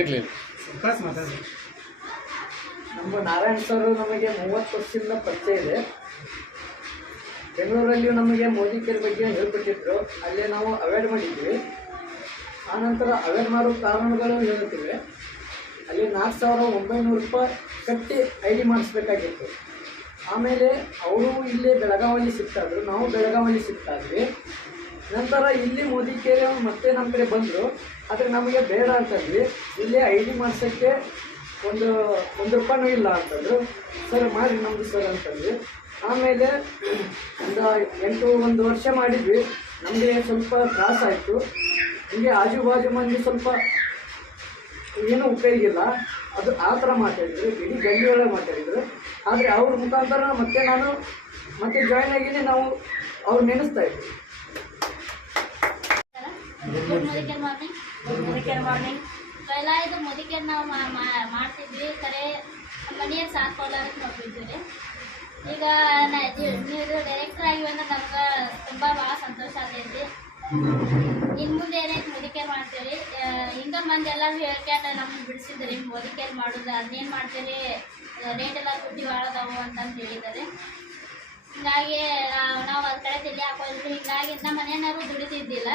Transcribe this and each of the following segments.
ಇರಲಿ ನಮ್ಮ ನಾರಾಯಣ್ ಸರ್ ನಮಗೆ 30 ವರ್ಷದಿಂದ ಪರಿಚಯ ಇದೆ. ಬೆಂಗಳೂರಲ್ಲಿಯೂ ನಮಗೆ ಮೋದಿ ಕೇರ್ ಬಗ್ಗೆ ಹೇಳ್ಬಿಟ್ಟಿದ್ರು, ಅಲ್ಲೇ ನಾವು ಅವಾಯ್ಡ್ ಮಾಡಿದ್ವಿ. ಆನಂತರ ಅವಾಯ್ಡ್ ಮಾಡೋ ಕಾರಣಗಳು ಹೇಳುತ್ತಿವೆ. ಅಲ್ಲಿ 4,900 ರೂಪಾಯಿ ಕಟ್ಟಿ ID ಮಾಡಿಸ್ಬೇಕಾಗಿತ್ತು. ಆಮೇಲೆ ಅವರು ಇಲ್ಲೇ ಬೆಳಗಾವಲ್ಲಿ ಸಿಗ್ತಾಯಿದ್ರು, ನಾವು ಬೆಳಗಾವಲ್ಲಿ ಸಿಗ್ತಾಯಿದ್ವಿ. ನಂತರ ಇಲ್ಲಿ ಮೋದಿ ಕೇರ್ ಮತ್ತೆ ನಮ್ಮ ಕಡೆ ಬಂದರು. ಆದರೆ ನಮಗೆ ಬೇಡ ಅಂತಂದ್ವಿ. ಇಲ್ಲೇ ID ಮಾಡಿಸೋಕ್ಕೆ ಒಂದು ರೂಪಾಯಿನೂ ಇಲ್ಲ ಅಂತಂದರು. ಸರ್ ಮಾಡಿ ನಮ್ಮದು ಸರ್ ಅಂತಂದ್ವಿ. ಆಮೇಲೆ ಒಂದು ವರ್ಷ ಮಾಡಿದ್ವಿ. ನಮಗೆ ಸ್ವಲ್ಪ ತ್ರಾಸಾಯಿತು. ಹೀಗೆ ಆಜು ಬಾಜು ಮಂದಿ ಸ್ವಲ್ಪ ಏನೂ ಉಪಯೋಗ ಇಲ್ಲ ಅದು ಆ ಥರ ಮಾತಾಡಿದ್ರು, ಇಡೀ ಗಲ್ಲಿಯೊಳಗೆ ಮಾತಾಡಿದರು. ಆದರೆ ಅವ್ರ ಮುಖಾಂತರ ನಾನು ಮತ್ತೆ ಜಾಯ್ನ್ ಆಗಿನೇ ನಾವು ಅವ್ರು ನೆನೆಸ್ತಾ ಇದ್ವಿ. ಮಾರ್ನಿಂಗ್ ಪೈಲಾ ಇದು ಮೋದಿ ಕೇರ್ ನಾವು ಮಾಡ್ತಿದ್ವಿ. ಕರೆ ಮನೆಯಾಗ ಸಾಕೋಲಾರಕ್ಕೆ ನೋಡ್ತಿದ್ವಿ ರೀ. ಈಗ ನೀವು ಡೈರೆಕ್ಟರ್ ಆಗಿವಿ ಅಂದ್ರೆ ನಮ್ಗೆ ತುಂಬ ಭಾಳ ಸಂತೋಷ ಆಗೈತಿ. ಇನ್ನು ಮುಂದೆ ಏನೈತಿ ಮೋದಿ ಕೇರ್ ಮಾಡ್ತೀವಿ. ಹಿಂಗೆ ಮಂದಿ ಎಲ್ಲರೂ ಹೇಳ್ಕ್ಯಾಟ ನಮ್ಗೆ ಬಿಡಿಸಿದ್ರಿ ಮೋದಿ ಕೇರ್ ಮಾಡೋದು, ಅದನ್ನೇನು ಮಾಡ್ತೀರಿ ರೇಟ್ ಎಲ್ಲ ತುಟ್ಟಿ ಭಾಳ ಅದಾವು ಅಂತಂದು ಹೇಳಿದ್ದಾರೆ. ಹಿಂಗಾಗಿ ನಾವು ಅದ್ರ ಕಡೆ ತಲೆ ಹಾಕೋದ್ರಿ. ಹಿಂಗಾಗಿ ನಮ್ಮ ಮನೆಯವರು ದುಡಿತಿದ್ದಿಲ್ಲ,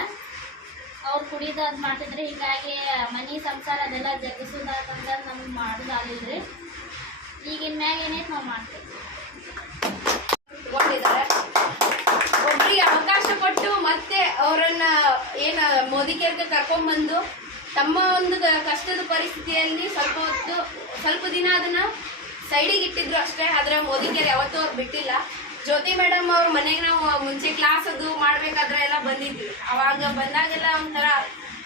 ಅವ್ರು ಕುಡಿದು ಅದು ಮಾಡ್ತಿದ್ರಿ. ಹೀಗಾಗಿ ಮನೆ ಸಂಸಾರ ಅದೆಲ್ಲ ಜಗಿಸೋದಂದ್ರೆ ನಮ್ಗೆ ಮಾಡೋದಾಗಿಲ್ರಿ. ಈಗಿನ ಮ್ಯಾಗ ಏನೈತೆ ನಾವು ಮಾಡ್ತೀವಿ. ಒಬ್ಬರಿಗೆ ಅವಕಾಶ ಕೊಟ್ಟು ಮತ್ತೆ ಅವರನ್ನ ಏನು ಮೋದಿ ಕೇರ್ಗೆ ಕರ್ಕೊಂಡ್ಬಂದು ತಮ್ಮ ಒಂದು ಕಷ್ಟದ ಪರಿಸ್ಥಿತಿಯಲ್ಲಿ ಸ್ವಲ್ಪ ದಿನ ಅದನ್ನ ಸೈಡಿಗೆ ಇಟ್ಟಿದ್ರು ಅಷ್ಟೇ. ಆದ್ರೆ ಮೋದಿ ಕೇರ್ ಯಾವತ್ತೂ ಅವ್ರು ಬಿಟ್ಟಿಲ್ಲ. ಜ್ಯೋತಿ ಮೇಡಮ್ ಅವ್ರ ಮನೆಗೆ ನಾವು ಮುಂಚೆ ಕ್ಲಾಸ್ ಅದು ಮಾಡ್ಬೇಕಾದ್ರೆ ಎಲ್ಲ ಬಂದಿದ್ವಿ. ಅವಾಗ ಬಂದಾಗೆಲ್ಲ ಒಂಥರ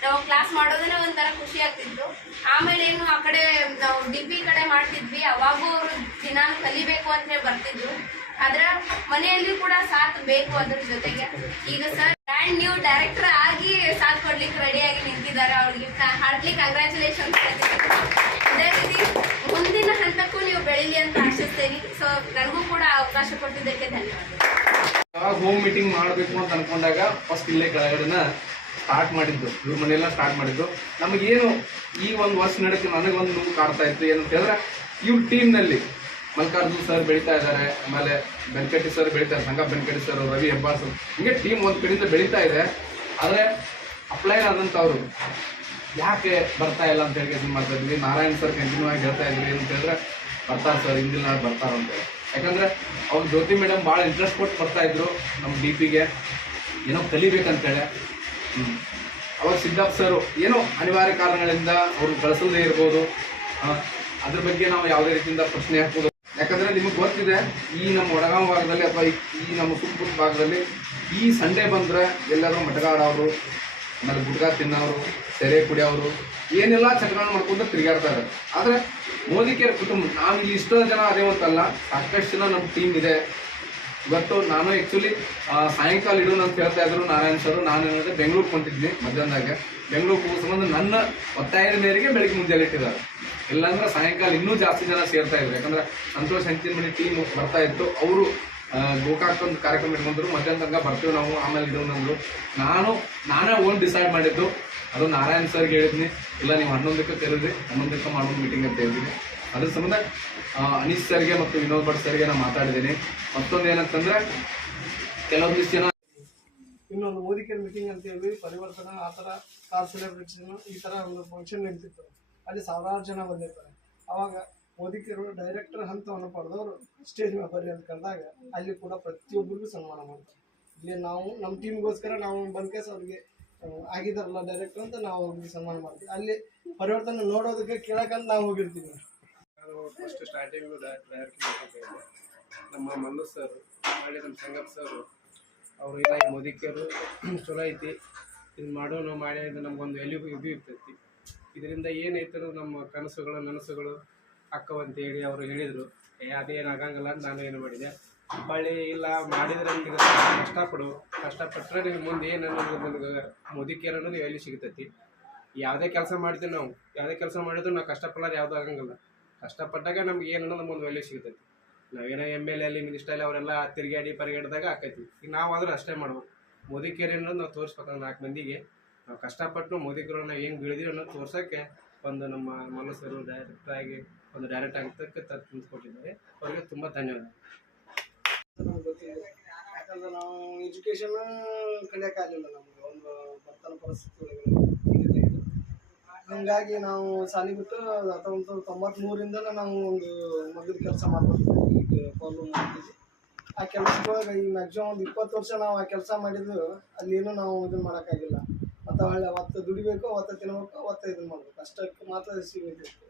ನಾವು ಕ್ಲಾಸ್ ಮಾಡೋದನ್ನ ಒಂಥರ ಖುಷಿ ಆಗ್ತಿತ್ತು. ಆಮೇಲೆ ಏನು ಆ ಕಡೆ ನಾವು DP ಕಡೆ ಮಾಡ್ತಿದ್ವಿ, ಅವಾಗೂ ಅವರು ದಿನಾನು ಕಲಿಬೇಕು ಅಂತ ಹೇಳಿ ಬರ್ತಿದ್ರು. ಆದ್ರೆ ಮನೆಯಲ್ಲಿ ಕೂಡ ಸಾಥ್ ಬೇಕು ಅದ್ರ ಜೊತೆಗೆ. ಈಗ ಸರ್ ಬ್ರ್ಯಾಂಡ್ ನ್ಯೂ ಡೈರೆಕ್ಟರ್ ಆಗಿ ಸಾಥ್ ಕೊಡ್ಲಿಕ್ಕೆ ರೆಡಿಯಾಗಿ ನಿಂತಿದ್ದಾರೆ. ಅವ್ರಿಗೆ ಹಾರ್ಟ್ಲಿ ಕಂಗ್ರ್ಯಾಚುಲೇಷನ್. ಅದೇ ರೀತಿ ಮುಂದಿನ ಹಂತಕ್ಕೂ ನೀವು ಬೆಳೀಲಿ ಅಂತ ಆಶಿಸ್ತೇನೆ. ಸೊ ನನಗೂ ಕೂಡ ಅವಕಾಶ ಕೊಟ್ಟಿದ್ದಕ್ಕೆ ಧನ್ಯವಾದ. ಹೋಮ್ ಮೀಟಿಂಗ್ ಮಾಡಬೇಕು ಅಂತ ಅನ್ಕೊಂಡಾಗ ಫಸ್ಟ್ ಇಲ್ಲೇ ಕೆಳಗಡೆನ ಸ್ಟಾರ್ಟ್ ಮಾಡಿದ್ದು, ಇವ್ರ ಮನೆಯೆಲ್ಲ ಸ್ಟಾರ್ಟ್ ಮಾಡಿದ್ದು. ನಮಗೇನು ಈ ಒಂದು ವರ್ಷ ನಡಕ್ಕೆ ನನಗೊಂದು ನೋವು ಕಾಡ್ತಾ ಇತ್ತು. ಏನಂತ ಹೇಳಿದ್ರೆ ಇವ್ರ ಟೀಮ್ನಲ್ಲಿ ಮಲ್ಲಿಕಾರ್ಜುನ್ ಸರ್ ಬೆಳೀತಾ ಇದ್ದಾರೆ, ಆಮೇಲೆ ಬೆನ್ಕಟ್ಟಿ ಸರ್ ಬೆಳೀತಾರೆ, ಸಂಘ ಬೆನ್ಕಟ್ಟಿ ಸರ್, ರವಿ ಹೆಬ್ಬಾರ್ ಸರ್, ಹಿಂಗೆ ಟೀಮ್ ಒಂದು ಕಡೆಯಿಂದ ಬೆಳೀತಾ ಇದೆ. ಆದರೆ ಅಪ್ಲೈನ್ ಆದಂಥವ್ರು ಯಾಕೆ ಬರ್ತಾ ಇಲ್ಲ ಅಂತ ಹೇಳಿ ಮಾಡ್ತಾ ಇದ್ವಿ. ನಾರಾಯಣ್ ಸರ್ ಕಂಟಿನ್ಯೂ ಆಗಿ ಹೇಳ್ತಾ ಇದ್ವಿ ಏನಂತ ಹೇಳಿದ್ರೆ ಬರ್ತಾರೆ ಸರ್, ಹಿಂದಿನ ನಾಳೆ ಬರ್ತಾರಂತ. ಯಾಕಂದರೆ ಅವ್ರು ಜ್ಯೋತಿ ಮೇಡಮ್ ಭಾಳ ಇಂಟ್ರೆಸ್ಟ್ ಕೊಟ್ಟು ಬರ್ತಾ ಇದ್ರು ನಮ್ಮ DPಗೆ ಏನೋ ಕಲಿಬೇಕಂತೇಳಿ. ಅವಾಗ ಸಿದ್ದಪ್ಪ ಸರ್ ಏನೋ ಅನಿವಾರ್ಯ ಕಾರಣಗಳಿಂದ ಅವ್ರು ಕಳಿಸೋದೇ ಇರ್ಬೋದು. ಅದ್ರ ಬಗ್ಗೆ ನಾವು ಯಾವುದೇ ರೀತಿಯಿಂದ ಪ್ರಶ್ನೆ ಹಾಕ್ಬೋದು. ಯಾಕಂದರೆ ನಿಮಗೆ ಗೊತ್ತಿದೆ, ಈ ನಮ್ಮ ವಡಗಾಂವ್ ಭಾಗದಲ್ಲಿ ಅಥವಾ ಈ ನಮ್ಮ ಸುತ್ತಮುತ್ತ ಭಾಗದಲ್ಲಿ ಈ ಸಂಡೇ ಬಂದರೆ ಎಲ್ಲರೂ ಮಟಗಾಡೋರು, ಆಮೇಲೆ ಗುಡ್ಗ ತಿನ್ನೋರು, ಸೆರೆ ಕುಡಿಯೋರು, ಏನೆಲ್ಲ ಚಟಗಳನ್ನು ಮಾಡ್ಕೊಂಡು ತಿರುಗಾಡ್ತಾ ಇದ್ದಾರೆ. ಆದರೆ ಮೋದಿ ಕೇರ್ ಕುಟುಂಬ ನಾವಿಲ್ಲಿ ಇಷ್ಟೋ ಜನ ಅದೇ ಅಂತಲ್ಲ, ಸಾಕಷ್ಟು ಜನ ನಮ್ಮ ಟೀಮ್ ಇದೆ. ಇವತ್ತು ನಾನು ಆ್ಯಕ್ಚುಲಿ ಸಾಯಂಕಾಲ ಇಡೋಣ ಅಂತ ಹೇಳ್ತಾ ಇದ್ರು ನಾರಾಯಣ್ ಸರ್. ನಾನು ಏನಾದರೆ ಬೆಂಗಳೂರಿಗೆ ಹೊಂಟಿದ್ವಿ ಮಧ್ಯಾಹ್ನದಾಗ. ಬೆಂಗಳೂರಿಗೆ ಹೋಗೋ ಸಂಬಂಧ ನನ್ನ ಒತ್ತಾಯದ ಮೇರೆಗೆ ಬೆಳಿಗ್ಗೆ ಮುಂಜಾನೆ ಇಟ್ಟಿದ್ದಾರೆ. ಇಲ್ಲಾಂದ್ರೆ ಸಾಯಂಕಾಲ ಇನ್ನೂ ಜಾಸ್ತಿ ಜನ ಸೇರ್ತಾ ಇದ್ರು. ಯಾಕಂದರೆ ಸಂತೋಷ್ ಹಂಚಿನಮನಿ ಟೀಮ್ ಬರ್ತಾ ಇತ್ತು. ಅವರು ಗೋಕಾಕ್ ಒಂದು ಕಾರ್ಯಕ್ರಮ ಇಟ್ಕೊಂಡ್ರು, ಮಧ್ಯಾಹ್ನ ತನಕ ಬರ್ತೀವಿ ನಾವು, ಆಮೇಲೆ ಇಡೋಣಂದ್ರು. ನಾನೇ ಓನ್ ಡಿಸೈಡ್ ಮಾಡಿದ್ದು. ಅದು ನಾರಾಯಣ್ ಸರ್ಗೆ ಹೇಳಿದ್ನಿ, ಇಲ್ಲ ನೀವು 11ಕ್ಕೆ ಕರೀರಿ, 11ಕ್ಕೆ ಮಾಡೋದು ಮೀಟಿಂಗ್ ಅಂತ ಹೇಳಿದ್ದೀನಿ. ಅದ್ರ ಸಂಬಂಧ ಅನೀಶ್ ಸರ್ಗೆ ಮತ್ತು ವಿನೋದ್ ಭಟ್ ಸರ್ಗೆ ನಾನು ಮಾತಾಡಿದ್ದೀನಿ. ಮತ್ತೊಂದು ಏನಂತಂದರೆ ಕೆಲವೊಂದಿಷ್ಟು ಜನ ಇನ್ನೊಂದು ಮೋದಿ ಕೇರ್ ಮೀಟಿಂಗ್ ಅಂತ ಹೇಳಿ ಪರಿವರ್ತನಾ ಆ ಥರ ಕಾರ್ ಸೆಲೆಬ್ರೇಷನ್ ಈ ಥರ ಒಂದು ಫಂಕ್ಷನ್ ನಡೀತಿತ್ತು. ಅಲ್ಲಿ ಸಾವಿರಾರು ಜನ ಬಂದಿರ್ತಾರೆ. ಆವಾಗ ಮೋದಿ ಕೇರ್ ಡೈರೆಕ್ಟರ್ ಹಂತವನ್ನು ಪಡೆದವರು ಸ್ಟೇಜ್ ಮೇಲೆ ಬರ್ರಿ ಅಂತ ಕರೆದಾಗ ಅಲ್ಲಿ ಕೂಡ ಪ್ರತಿಯೊಬ್ಬರಿಗೂ ಸನ್ಮಾನ ಮಾಡ್ತಾರೆ. ಇಲ್ಲಿ ನಾವು ನಮ್ಮ ಟೀಮ್ಗೋಸ್ಕರ ನಾವು ಬಂದ ಕೇಸ್ ಅವ್ರಿಗೆ ಆಗಿದಾರಲ್ಲ ಡೈರೆಕ್ಟರ್ ಅಂತ ನಾವು ಅವ್ರಿಗೆ ಸನ್ಮಾನ ಮಾಡ್ತೀವಿ. ಅಲ್ಲಿ ಪರಿವರ್ತನೆ ನೋಡೋದಕ್ಕೆ ಕೇಳಕ್ಕಂತ ನಾವು ಹೋಗಿರ್ತೀವಿ. ಫಸ್ಟ್ ಸ್ಟಾರ್ಟಿಂಗು ಡೈರೆಕ್ಟರ್ ನಮ್ಮ ಮಲ್ಲು ಸರ್, ಮಾಡಿ ನಮ್ಮ ಸಂಗಪ್ಪ ಸರ್ ಅವರು ಏನಾಗಿ ಮೋದಿ ಕೇರು ಚಲೋ ಐತಿ, ಇದು ಮಾಡೋನು ಮಾಡಿ ನಮ್ಗೊಂದು ವ್ಯಾಲ್ಯೂ ಇದು ಇರ್ತೈತಿ. ಇದರಿಂದ ಏನೈತರು ನಮ್ಮ ಕನಸುಗಳು ನನಸುಗಳು ಅಕ್ಕವಂತೇಳಿ ಅವರು ಹೇಳಿದರು. ಅದೇನು ಆಗಂಗಿಲ್ಲ ಅಂತ ನಾನು ಏನು ಮಾಡಿದೆ, ಬಳ್ಳಿ ಇಲ್ಲ ಮಾಡಿದ್ರೆ ನಿಮಗೆ ಕಷ್ಟಪಟ್ಟರೆ ನಿಮ್ಗೆ ಮುಂದೆ ಏನು ಅನ್ನೋದು ನಿಮ್ಗೆ ಮೋದಿ ಕೇರ್ ಅನ್ನೋದು ವ್ಯಾಲ್ಯೂ ಸಿಗ್ತೈತಿ. ಯಾವುದೇ ಕೆಲಸ ಮಾಡ್ತೀವಿ ನಾವು, ಯಾವುದೇ ಕೆಲಸ ಮಾಡಿದ್ರು ನಾವು ಕಷ್ಟಪಡೋದು ಯಾವುದೂ ಆಗಂಗಿಲ್ಲ. ಕಷ್ಟಪಟ್ಟಾಗ ನಮ್ಗೆ ಏನು ಅನ್ನೋದು ನಮ್ಗೊಂದು ವ್ಯಾಲ್ಯೂ ಸಿಗ್ತೈತಿ. ನಾವೇನೋ MLA ಅಲ್ಲಿ ಮಿನಿಸ್ಟರ್ ಅಲ್ಲಿ ಅವರೆಲ್ಲ ತಿರುಗಾಡಿ ಪರಿಗಾಡಿದಾಗ ಆಕೈತಿ. ಈಗ ನಾವು ಆದ್ರೆ ಅಷ್ಟೇ ಮಾಡ್ಬೇಕು. ಮೋದಿ ಕೇರ್ ಅನ್ನೋದು ನಾವು ತೋರಿಸ್ಬೇಕಂದ್ರೆ 4 ಮಂದಿಗೆ ನಾವು ಕಷ್ಟಪಟ್ಟು ಮೋದಿಕರು ನಾವು ಹೆಂಗೆ ಬೆಳೆದೀವಿ ಅನ್ನೋದು ತೋರ್ಸೋಕ್ಕೆ ಒಂದು ನಮ್ಮ ಮನಸ್ಸರು ಡೈರೆಕ್ಟ್ ಆಗಿ ಒಂದು ಡೈರೆಕ್ಟ್ ಆಗತಕ್ಕ ತಂದುಕೊಟ್ಟಿದ್ದಾರೆ. ಅವರಿಗೆ ತುಂಬ ಧನ್ಯವಾದ. ನಮ್ಗೆ ಗೊತ್ತಿಲ್ಲ, ಯಾಕಂದ್ರೆ ನಾವು ಎಜುಕೇಷನ್ ಕಲಿಯೋಕ್ಕಾಗಲಿಲ್ಲ. ನಮ್ಗೆ ಒಂದು ಬರ್ತನ ಪರಿಸ್ಥಿತಿ ಒಳಗಡೆ ಹಂಗಾಗಿ ನಾವು ಶಾಲೆ ಬಿಟ್ಟು 1993ರಿಂದ ನಾವು ಒಂದು ಮಗದ ಕೆಲಸ ಮಾಡ್ಬೇಕು. ಈಗ ಫಾಲೋ ಮಾಡ್ತೀವಿ ಆ ಕೆಲಸದೊಳಗೆ. ಈ ಮ್ಯಾಕ್ಸಿಮಮ್ ಒಂದು 20 ವರ್ಷ ನಾವು ಆ ಕೆಲಸ ಮಾಡಿದ್ದು ಅಲ್ಲೇನು ನಾವು ಇದನ್ನು ಮಾಡೋಕ್ಕಾಗಿಲ್ಲ. ಮತ್ತು ಅವತ್ತು ದುಡಿಬೇಕು, ಅವತ್ತು ತಿನ್ಬೇಕು, ಅವತ್ತು ಇದನ್ನು ಮಾಡ್ಬೇಕು, ಅಷ್ಟಕ್ಕೆ ಮಾತ್ರ ಸಿಗಬೇಕು.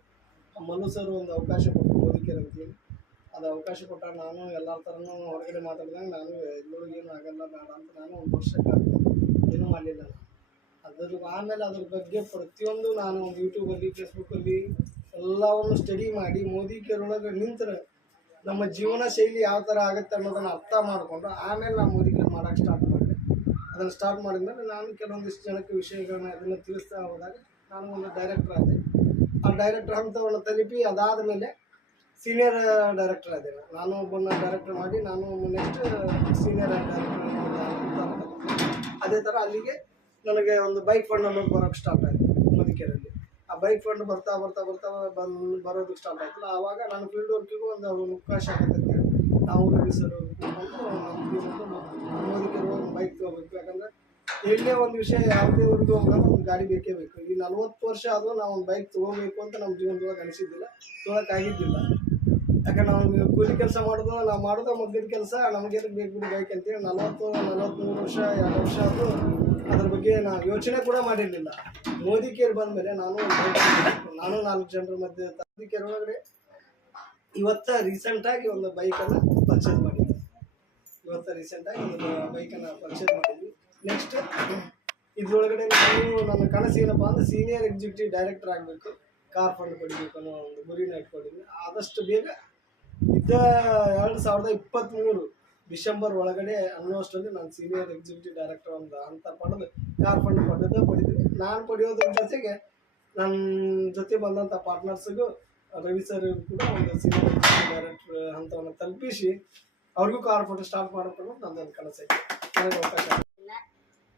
ಮಲ್ಲು ಸರ್ ಒಂದು ಅವಕಾಶ ಕೊಟ್ಟು ಮೋದಿ ಕೇರ್ ಅಂತೀವಿ, ಅದು ಅವಕಾಶ ಕೊಟ್ಟಾಗ ನಾನು ಎಲ್ಲ ಥರನೂ ಹೊರಗಡೆ ಮಾತಾಡಿದಾಗ ನಾನು ಎಲ್ಲರಿಗೂ ಏನು ಆಗಲ್ಲ ಬೇಡ ಅಂತ ನಾನು ಒಂದು ವರ್ಷಕ್ಕೆ ಏನೂ ಮಾಡಲಿಲ್ಲ. ಆಮೇಲೆ ಅದ್ರ ಬಗ್ಗೆ ಪ್ರತಿಯೊಂದು ನಾನು ಒಂದು ಯೂಟ್ಯೂಬಲ್ಲಿ ಫೇಸ್ಬುಕ್ಕಲ್ಲಿ ಎಲ್ಲವನ್ನು ಸ್ಟಡಿ ಮಾಡಿ ಮೋದಿ ಕೇರ್ ಒಳಗೆ ನಿಂತರೆ ನಮ್ಮ ಜೀವನ ಶೈಲಿ ಯಾವ ಥರ ಆಗುತ್ತೆ ಅನ್ನೋದನ್ನು ಅರ್ಥ ಮಾಡಿಕೊಂಡು ಆಮೇಲೆ ನಾನು ಮೋದಿ ಕೇರ್ ಮಾಡೋಕ್ಕೆ ಸ್ಟಾರ್ಟ್ ಮಾಡಿದೆ. ಅದನ್ನು ಸ್ಟಾರ್ಟ್ ಮಾಡಿದ್ಮೇಲೆ ನಾನು ಕೆಲವೊಂದಿಷ್ಟು ಜನಕ್ಕೆ ವಿಷಯಗಳನ್ನ ಅದನ್ನು ತಿಳಿಸ್ತಾ ಹೋದಾಗ ನಾನು ಒಂದು ಡೈರೆಕ್ಟರ್ ಆದೆ. ಆ ಡೈರೆಕ್ಟರ್ ಹಂತವನ್ನು ತಲುಪಿ ಅದಾದ ಮೇಲೆ ಸೀನಿಯರ್ ಡೈರೆಕ್ಟರ್ ಆದೆ. ನಾನು ಒಬ್ಬನ ಡೈರೆಕ್ಟರ್ ಮಾಡಿ ನಾನು ನೆಕ್ಸ್ಟ್ ಸೀನಿಯರ್ ಡೈರೆಕ್ಟರ್. ಅದೇ ಥರ ಅಲ್ಲಿಗೆ ನನಗೆ ಒಂದು ಬೈಕ್ ಫಂಡ್ ಅನ್ನೋದು ಬರೋಕ್ಕೆ ಸ್ಟಾರ್ಟ್ ಆಯಿತು ಮೋದಿ ಕೇರಲ್ಲಿ. ಆ ಬೈಕ್ ಫಂಡ್ ಬರ್ತಾ ಬರೋದಕ್ಕೆ ಸ್ಟಾರ್ಟ್ ಆಯ್ತಲ್ಲ, ಆವಾಗ ನಾನು ಫೀಲ್ಡ್ ವರ್ಕಿಗೂ ಒಂದು ಅವಕಾಶ ಆಗುತ್ತೆ. ನಾವು ರವಿ ಸರ್ ಮೋದಿ ಕೇರ್ ಒಂದು ಬೈಕ್ ತೊಗೋಬೇಕು. ಯಾಕಂದರೆ ಎಲ್ಲೇ ಒಂದು ವಿಷಯ ಯಾವುದೇ ಊರಿಗೆ ಹೋಗೋಣ ಒಂದು ಗಾಡಿ ಬೇಕೇ ಬೇಕು. ಈ 40 ವರ್ಷ ಆದರೂ ನಾವು ಒಂದು ಬೈಕ್ ತೊಗೋಬೇಕು ಅಂತ ನಮ್ಮ ಜೀವನದೊಳಗೆ ಅನಿಸಿದ್ದಿಲ್ಲ, ತೊಗೊಳಕ್ಕಾಗಿದ್ದಿಲ್ಲ. ಯಾಕಂದ್ರೆ ನಾವು ಕೂಲಿ ಕೆಲಸ ಮಾಡೋದು, ನಾವು ಮಾಡೋದು ಮಗ್ಗದ ಕೆಲಸ, ನಮಗೆ ಬೇಕು ಬಿಡಿ ಬೈಕ್ ಅಂತೇಳಿ 43 ವರ್ಷ 2 ವರ್ಷ ಆದರೂ ಅದ್ರ ಬಗ್ಗೆ ನಾವು ಯೋಚನೆ ಕೂಡ ಮಾಡಿರಲಿಲ್ಲ. ಮೋದಿ ಕೇರ್ ಬಂದಮೇಲೆ ನಾನು 4 ಜನರ ಮಧ್ಯೆ ಮೋದಿ ಕೇರ್ ಒಳಗಡೆ ಇವತ್ತು ರೀಸೆಂಟಾಗಿ ಒಂದು ಬೈಕನ್ನು ಪರ್ಚೇಸ್ ಮಾಡಿದ್ದೆ. ಮಾಡಿದ್ವಿ. ನೆಕ್ಸ್ಟ್ ಇದ್ರೊಳಗಡೆ ನನ್ನ ಕನಸು ಏನಪ್ಪ ಅಂದರೆ ಸೀನಿಯರ್ ಎಕ್ಸಿಕ್ಯೂಟಿವ್ ಡೈರೆಕ್ಟರ್ ಆಗಬೇಕು, ಕಾರ್ ಫಂಡ್ ಪಡಿಬೇಕು ಅನ್ನೋ ಒಂದು ಗುರಿನ ಇಟ್ಕೊಂಡಿದ್ವಿ. ಆದಷ್ಟು ಬೇಗ 2023 ಡಿಸೆಂಬರ್ ಒಳಗಡೆ ಅನ್ನೋಷ್ಟರಲ್ಲಿ ನಾನು ಸೀನಿಯರ್ ಎಕ್ಸಿಕ್ಯೂಟಿವ್ ಡೈರೆಕ್ಟರ್ ಒಂದು ಹಂತ ಪಡೆದು ಕಾರ್ ಫಂಡ್ ಪಡೆದಿದ್ದೀನಿ. ನಾನು ಪಡೆಯೋದ್ರ ಜೊತೆಗೆ ನನ್ನ ಜೊತೆ ಬಂದಂಥ ಪಾರ್ಟ್ನರ್ಸ್ಗೂ ರವಿ ಸರ್ ಕೂಡ ಒಂದು ಸೀನಿಯರ್ ಎಕ್ಸಿಕ್ಯೂಟಿವ್ ಡೈರೆಕ್ಟರ್ ಹಂತವನ್ನು ತಲುಪಿಸಿ ಅವ್ರಿಗೂ ಕಾರ್ ಫಂಡ್ ಸ್ಟಾರ್ಟ್ ಮಾಡಬೇಕು ನನ್ನೊಂದು ಕನಸೈತೆ. ನನಗೆ ಅವಕಾಶ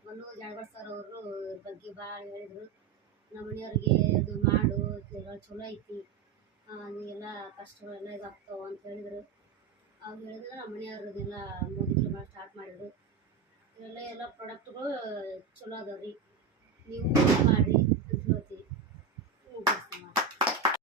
ಮನು ಜಾಳವಾಡ್ ಸರ್ ಅವರು ಬಗ್ಗೆ ಭಾಳ ಹೇಳಿದರು. ನಮ್ಮ ಮನೆಯವ್ರಿಗೆ ಅದು ಮಾಡು ಚಲೋ ಐತಿ, ಎಲ್ಲ ಕಷ್ಟಗಳೆಲ್ಲ ಇದಾಗ್ತಾವೆ ಅಂತ ಹೇಳಿದರು. ಅವ್ರು ಹೇಳಿದ್ರೆ ನಮ್ಮ ಮನೆಯವ್ರದ್ದೆಲ್ಲ ಮೋದಿ ಕೇರ್ ಮಾಡಿ ಸ್ಟಾರ್ಟ್ ಮಾಡಿದರು. ಎಲ್ಲ ಪ್ರಾಡಕ್ಟ್ಗಳು ಚಲೋ ಅದಾವೆ ರೀ.